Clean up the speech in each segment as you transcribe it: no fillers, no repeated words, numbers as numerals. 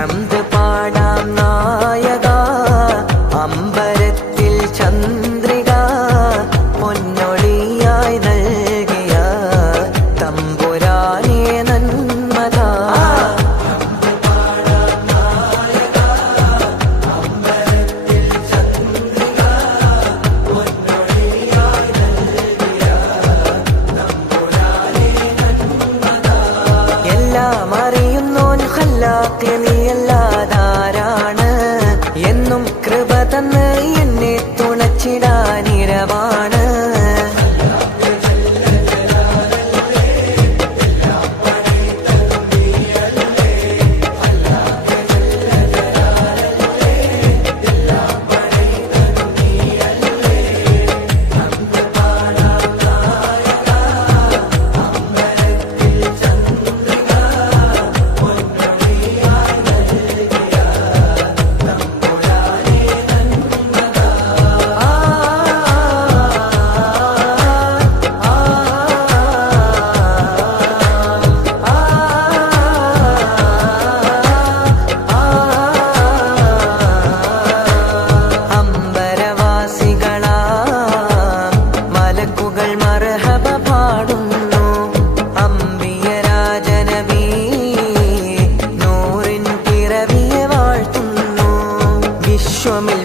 ഹംദ് പാടാം നായക അമ്പരത്തിൽ ചന്ദ്രിക പൊന്നൊളിയായി നൽകിയ തമ്പുരാനേ നന്മത എല്ലാം അറിയുന്നോൻ ഖല്ലാഖ് നീയല്ലാതാരാണ് എന്നും കൃപ തന്ന് എന്നെ തുണച്ചിടാനിരവാണ്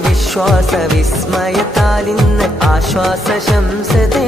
വിശ്വാസ വിസ്മയത്താലിന്ന് ആശ്വാസ ശംസതേ